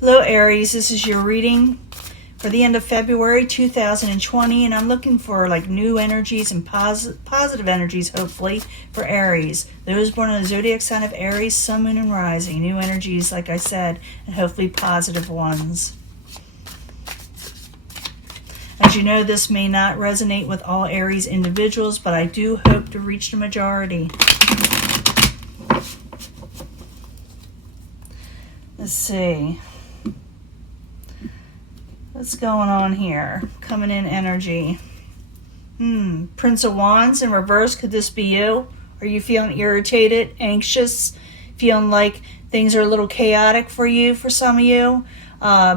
Hello Aries, this is your reading for the end of February 2020, and I'm looking for like new energies and positive energies, hopefully, for Aries. Those born in the zodiac sign of Aries, Sun, Moon, and Rising. New energies, like I said, and hopefully positive ones. As you know, this may not resonate with all Aries individuals, but I do hope to reach the majority. Let's see. What's going on here? Coming in energy. Prince of Wands in reverse. Could this be you? Are you feeling irritated, anxious, feeling like things are a little chaotic for you, for some of you?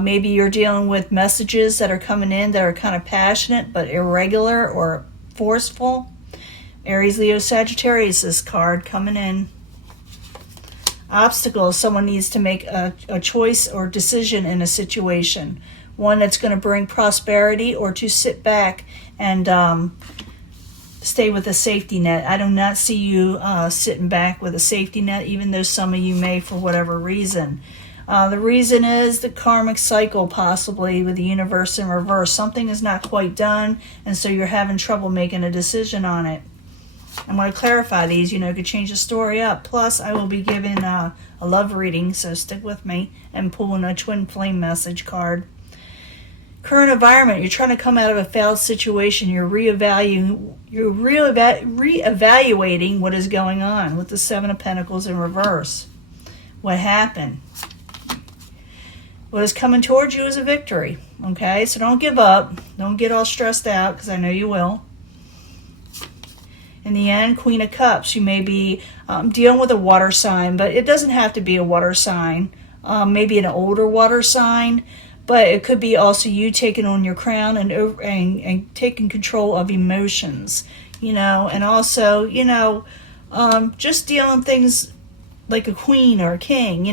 Maybe you're dealing with messages that are coming in that are kind of passionate but irregular or forceful. Aries, Leo, Sagittarius, this card coming in. Obstacles. Someone needs to make a choice or decision in a situation. One that's going to bring prosperity, or to sit back and stay with a safety net. I do not see you sitting back with a safety net, even though some of you may for whatever reason. The reason is the karmic cycle, possibly, with the universe in reverse. Something is not quite done, and so you're having trouble making a decision on it. I'm going to clarify these. Could change the story up. Plus, I will be giving a love reading, so stick with me, and pulling a twin flame message card. Current environment, you're trying to come out of a failed situation. You're reevaluating what is going on with the Seven of Pentacles in reverse. What happened? What is coming towards you is a victory. Okay, so don't give up. Don't get all stressed out, because I know you will. In the end, Queen of Cups, you may be dealing with a water sign, but it doesn't have to be a water sign. Maybe an older water sign. But it could be also you taking on your crown and taking control of emotions, and also, just dealing things like a queen or a king,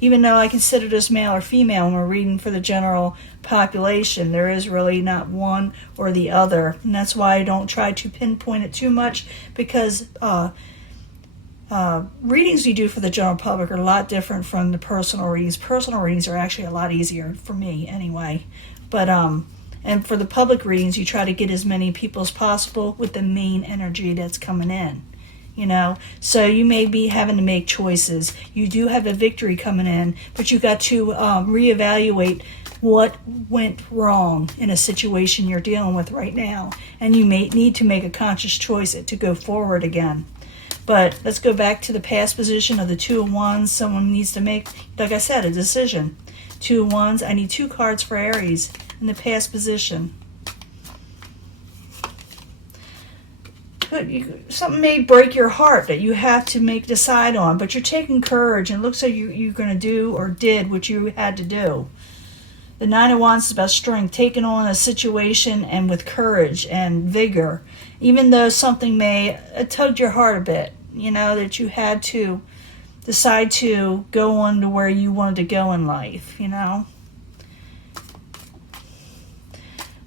even though I consider this male or female when we're reading for the general population, there is really not one or the other. And that's why I don't try to pinpoint it too much, because readings you do for the general public are a lot different from the personal readings. Personal readings are actually a lot easier for me anyway. But and for the public readings, you try to get as many people as possible with the main energy that's coming in. So you may be having to make choices. You do have a victory coming in, but you got to reevaluate what went wrong in a situation you're dealing with right now, and you may need to make a conscious choice to go forward again. But let's go back to the past position of the Two of Wands. Someone needs to make, like I said, a decision. Two of Wands. I need 2 cards for Aries in the past position. Something may break your heart that you have to decide on, but you're taking courage, and it looks like you're going to do or did what you had to do. The Nine of Wands is about strength, taking on a situation and with courage and vigor, even though something may tugged your heart a bit, that you had to decide to go on to where you wanted to go in life,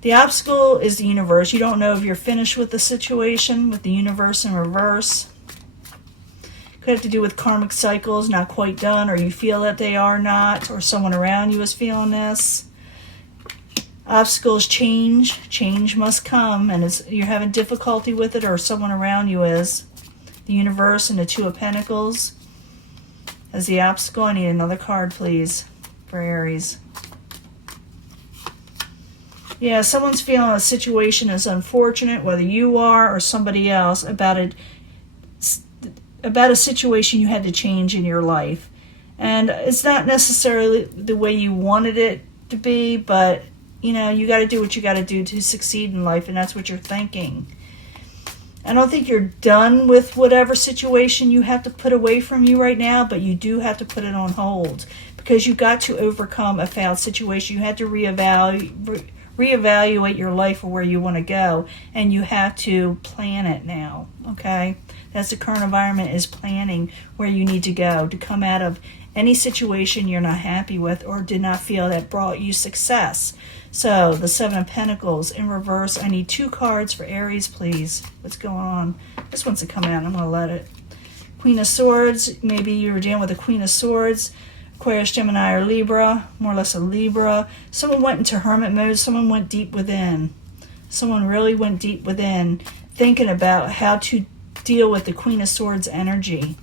The obstacle is the universe. You don't know if you're finished with the situation, with the universe in reverse. Could have to do with karmic cycles, not quite done, or you feel that they are not, or someone around you is feeling this. Obstacles change. Change must come, and you're having difficulty with it, or someone around you is. The universe and the Two of Pentacles as the obstacle. I need another card, please, for Aries. Yeah, someone's feeling a situation is unfortunate, whether you are or somebody else, about a situation you had to change in your life. And it's not necessarily the way you wanted it to be, but, you got to do what you got to do to succeed in life, and that's what you're thinking. I don't think you're done with whatever situation you have to put away from you right now, but you do have to put it on hold, because you got to overcome a failed situation. You had to reevaluate your life or where you want to go, and you have to plan it now, okay? That's the current environment, is planning where you need to go to come out of any situation you're not happy with or did not feel that brought you success. So the Seven of Pentacles in reverse. I need 2 cards for Aries, please. What's going on? This wants to come out. I'm going to let it. Queen of Swords. Maybe you were dealing with a Queen of Swords. Aquarius, Gemini, or Libra, more or less a Libra. Someone went into hermit mode. Someone went deep within. Someone really went deep within, thinking about how to deal with the Queen of Swords energy.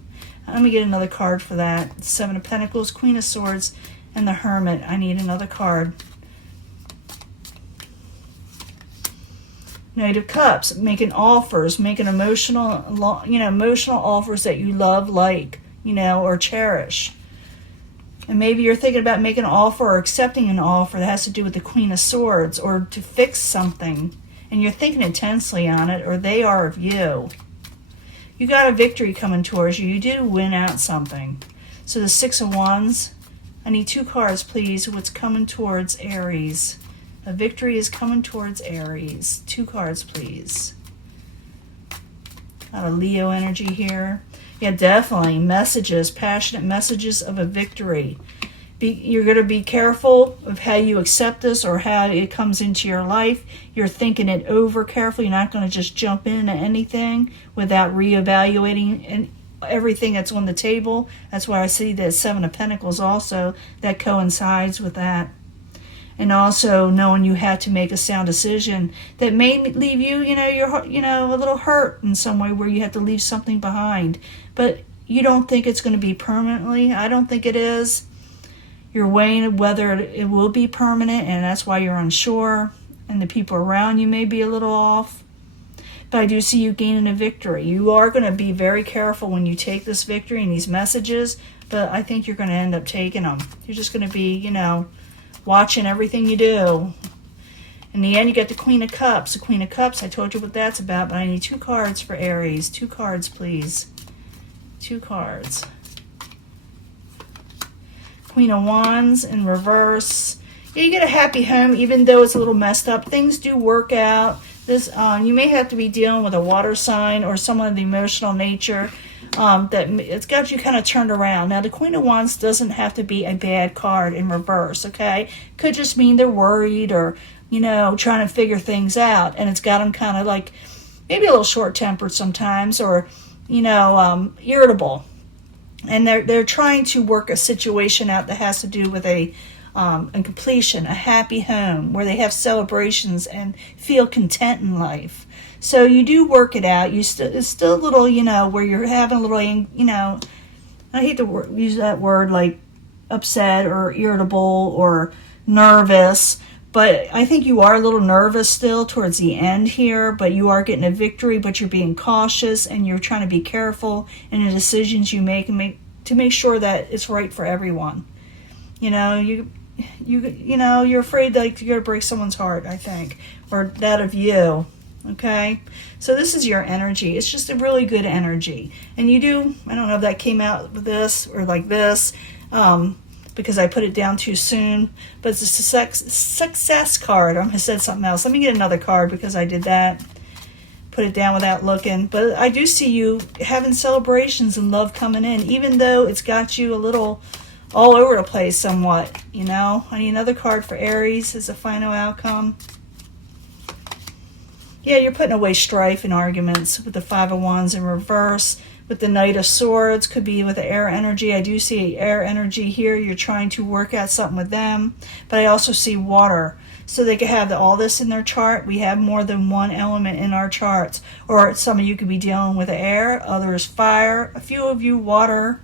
Let me get another card for that. Seven of Pentacles, Queen of Swords, and the Hermit. I need another card. Knight of Cups, making offers, making emotional offers that you love, like, or cherish. And maybe you're thinking about making an offer or accepting an offer that has to do with the Queen of Swords, or to fix something, and you're thinking intensely on it, or they are of you. You got a victory coming towards you. You did win out something. So the Six of Wands, I need 2 cards, please. What's coming towards Aries? A victory is coming towards Aries. 2 cards, please. Got a Leo energy here. Yeah, definitely. Messages, passionate messages of a victory. You're going to be careful of how you accept this or how it comes into your life. You're thinking it over carefully. You're not going to just jump into anything without reevaluating everything that's on the table. That's why I see the Seven of Pentacles also. That coincides with that. And also knowing you had to make a sound decision that may leave you, you're, a little hurt in some way, where you have to leave something behind. But you don't think it's going to be permanently. I don't think it is. You're weighing whether it will be permanent, and that's why you're unsure. And the people around you may be a little off. But I do see you gaining a victory. You are going to be very careful when you take this victory and these messages, but I think you're going to end up taking them. You're just going to be, watching everything you do. In the end, you get the Queen of Cups. The Queen of Cups, I told you what that's about, but I need 2 cards for Aries. 2 cards, please. 2 cards. Queen of Wands in reverse. Yeah, you get a happy home, even though it's a little messed up. Things do work out. This you may have to be dealing with a water sign or someone of the emotional nature. That it's got you kind of turned around. Now, the Queen of Wands doesn't have to be a bad card in reverse, okay? Could just mean they're worried or, trying to figure things out. And it's got them kind of like maybe a little short-tempered sometimes, or, irritable. And they're trying to work a situation out that has to do with a completion, a happy home, where they have celebrations and feel content in life. So you do work it out. It's still a little, where you're having a little, I hate to use that word, like upset or irritable or nervous, but I think you are a little nervous still towards the end here, but you are getting a victory, but you're being cautious and you're trying to be careful in the decisions you make and to make sure that it's right for everyone. You're afraid that you're going to break someone's heart, I think, or that of you. Okay, so this is your energy. It's just a really good energy. And you do, I don't know if that came out with this or like this, because I put it down too soon, but it's a success card. I said something else. Let me get another card because I did that. Put it down without looking. But I do see you having celebrations and love coming in, even though it's got you a little all over the place somewhat, I need another card for Aries as a final outcome. Yeah, you're putting away strife and arguments with the Five of Wands in reverse. With the Knight of Swords, could be with the air energy. I do see air energy here. You're trying to work out something with them. But I also see water. So they could have all this in their chart. We have more than one element in our charts. Or some of you could be dealing with air, others fire, a few of you water.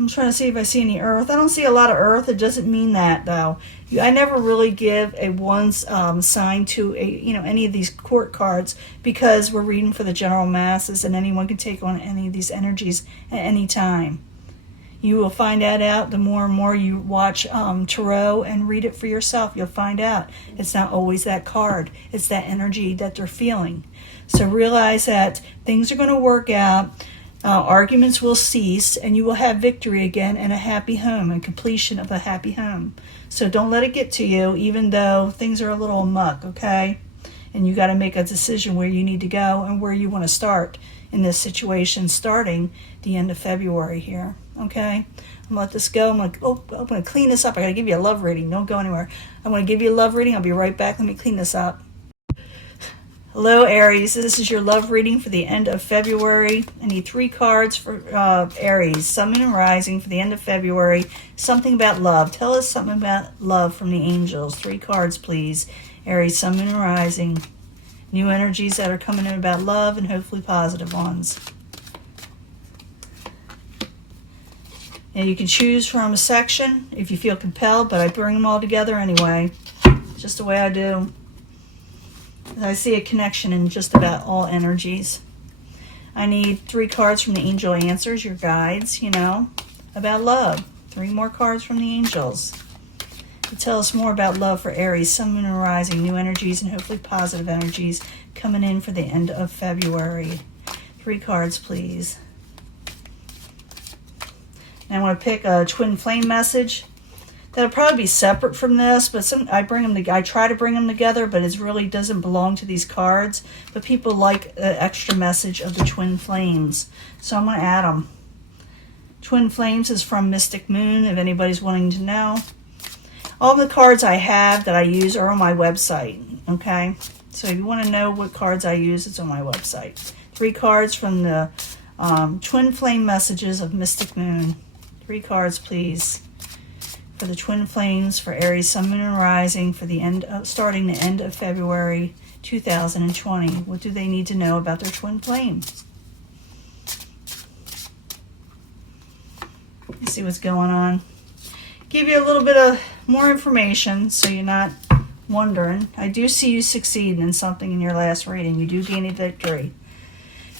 I'm trying to see if I see any earth. I don't see a lot of earth. It doesn't mean that, though. I never really give a one sign to any of these court cards, because we're reading for the general masses and anyone can take on any of these energies at any time. You will find that out the more and more you watch tarot and read it for yourself. You'll find out it's not always that card. It's that energy that they're feeling. So realize that things are going to work out. Arguments will cease, and you will have victory again and a happy home and completion of a happy home. So don't let it get to you, even though things are a little muck, okay? And you got to make a decision where you need to go and where you want to start in this situation, starting the end of February here, okay? I'm going to let this go. I'm going to clean this up. I got to give you a love reading. Don't go anywhere. I'm going to give you a love reading. I'll be right back. Let me clean this up. Hello, Aries. This is your love reading for the end of February. I need 3 cards for Aries, Sun, Moon, and Rising for the end of February. Something about love. Tell us something about love from the angels. 3 cards, please. Aries, Sun, Moon, and Rising. New energies that are coming in about love and hopefully positive ones. And you can choose from a section if you feel compelled, but I bring them all together anyway. Just the way I do. I see a connection in just about all energies. I need 3 cards from the angel answers, your guides, about love. 3 more cards from the angels. To tell us more about love for Aries, Sun, Moon, and Rising, new energies and hopefully positive energies coming in for the end of February. 3 cards, please. And I want to pick a twin flame message. That'll probably be separate from this, but I try to bring them together, but it really doesn't belong to these cards. But people like an extra message of the twin flames, so I'm going to add them. Twin flames is from Mystic Moon, if anybody's wanting to know. All the cards I have that I use are on my website, okay? So if you want to know what cards I use, it's on my website. 3 cards from the twin flame messages of Mystic Moon. 3 cards, please. For the twin flames for Aries, Sun, Moon, and Rising for starting the end of February 2020. What do they need to know about their twin flame? Let's see what's going on. Give you a little bit of more information so you're not wondering. I do see you succeeding in something in your last reading. You do gain a victory.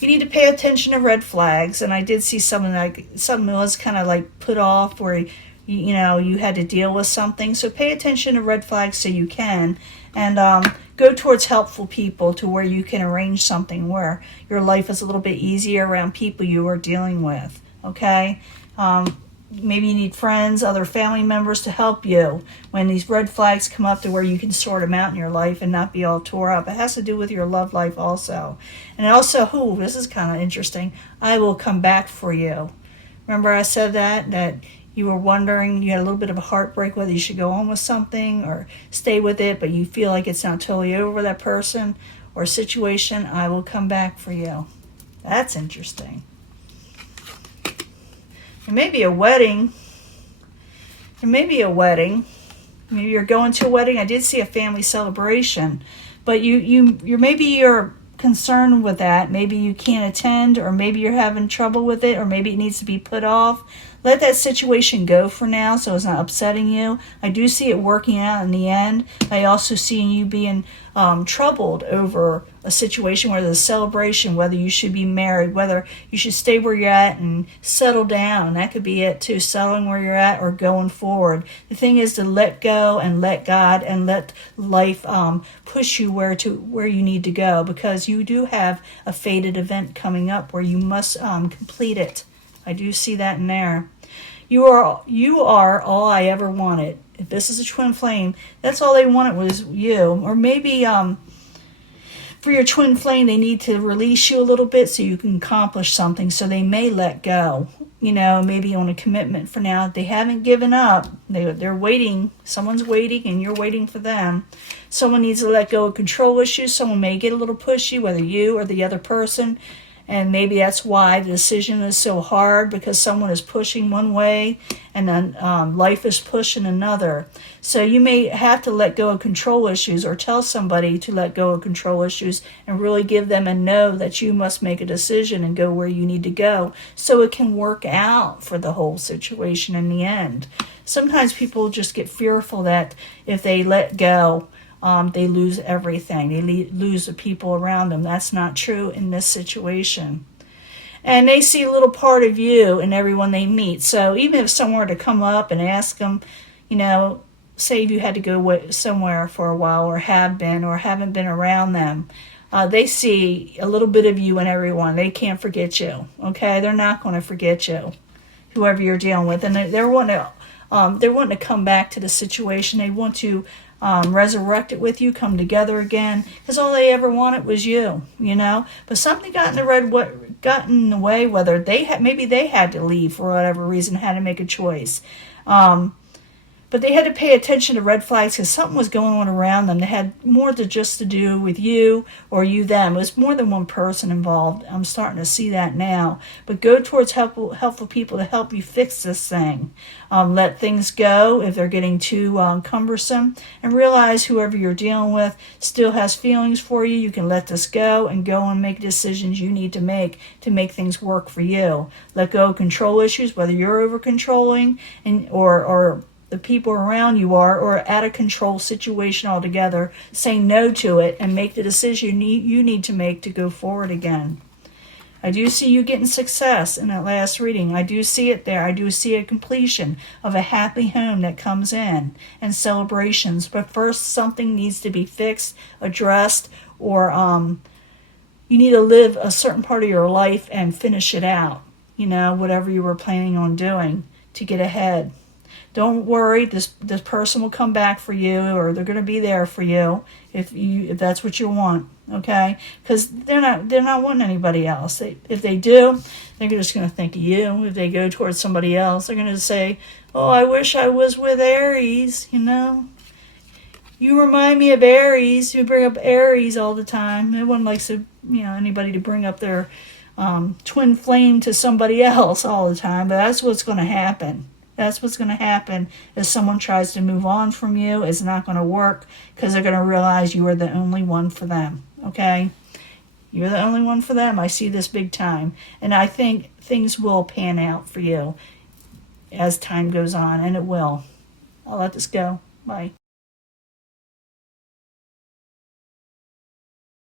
You need to pay attention to red flags, and I did see something was kind of like put off where you had to deal with something. So pay attention to red flags so you can, and go towards helpful people to where you can arrange something where your life is a little bit easier around people you are dealing with, okay? Maybe you need friends, other family members to help you when these red flags come up to where you can sort them out in your life and not be all tore up. It has to do with your love life also. And also, this is kind of interesting, I will come back for you. Remember I said that you were wondering, you had a little bit of a heartbreak whether you should go on with something or stay with it, but you feel like it's not totally over with that person or situation. I will come back for you. That's interesting. There may be a wedding. Maybe you're going to a wedding. I did see a family celebration, but you're concerned with that. Maybe you can't attend, or maybe you're having trouble with it, or maybe it needs to be put off. Let that situation go for now so it's not upsetting you. I do see it working out in the end. I also see you being troubled over a situation where there's a celebration, whether you should be married, whether you should stay where you're at and settle down. That could be it too, settling where you're at or going forward. The thing is to let go and let God and let life push you where you need to go, because you do have a fated event coming up where you must complete it. I do see that in there. You are all I ever wanted. If this is a twin flame, that's all they wanted was you. Or maybe for your twin flame, they need to release you a little bit so you can accomplish something. So they may let go. Maybe on a commitment for now. They haven't given up. They're waiting. Someone's waiting, and you're waiting for them. Someone needs to let go of control issues. Someone may get a little pushy, whether you or the other person. And maybe that's why the decision is so hard, because someone is pushing one way and then life is pushing another. So you may have to let go of control issues, or tell somebody to let go of control issues and really give them a no that you must make a decision and go where you need to go so it can work out for the whole situation in the end. Sometimes people just get fearful that if they let go, they lose everything. They lose the people around them. That's not true in this situation. And they see a little part of you in everyone they meet. So even if someone were to come up and ask them, say if you had to go somewhere for a while, or have been or haven't been around them, they see a little bit of you in everyone. They can't forget you. Okay, they're not going to forget you, whoever you're dealing with, and they're wanting to come back to the situation. They want to resurrect it with you, come together again, because all they ever wanted was you, But something got in the way, whether maybe they had to leave for whatever reason, had to make a choice. But they had to pay attention to red flags because something was going on around them that had more to just to do with you or you them. It was more than one person involved. I'm starting to see that now. But go towards helpful people to help you fix this thing. Let things go if they're getting too cumbersome, and realize whoever you're dealing with still has feelings for you. You can let this go and go and make decisions you need to make things work for you. Let go of control issues, whether you're over controlling or the people around you are, or out of control situation altogether. Say no to it and make the decision you need to make to go forward again. I do see you getting success in that last reading. I do see it there. I do see a completion of a happy home that comes in and celebrations. But first, something needs to be fixed, addressed, or you need to live a certain part of your life and finish it out. Whatever you were planning on doing to get ahead. Don't worry, this person will come back for you, or they're going to be there for you if that's what you want, okay? Because they're not wanting anybody else. If they do, they're just going to think of you. If they go towards somebody else, they're going to say, "Oh, I wish I was with Aries." You remind me of Aries. You bring up Aries all the time. No one likes anybody to bring up their twin flame to somebody else all the time. But that's what's going to happen. That's what's going to happen if someone tries to move on from you. It's not going to work because they're going to realize you are the only one for them, okay? You're the only one for them. I see this big time. And I think things will pan out for you as time goes on, and it will. I'll let this go. Bye.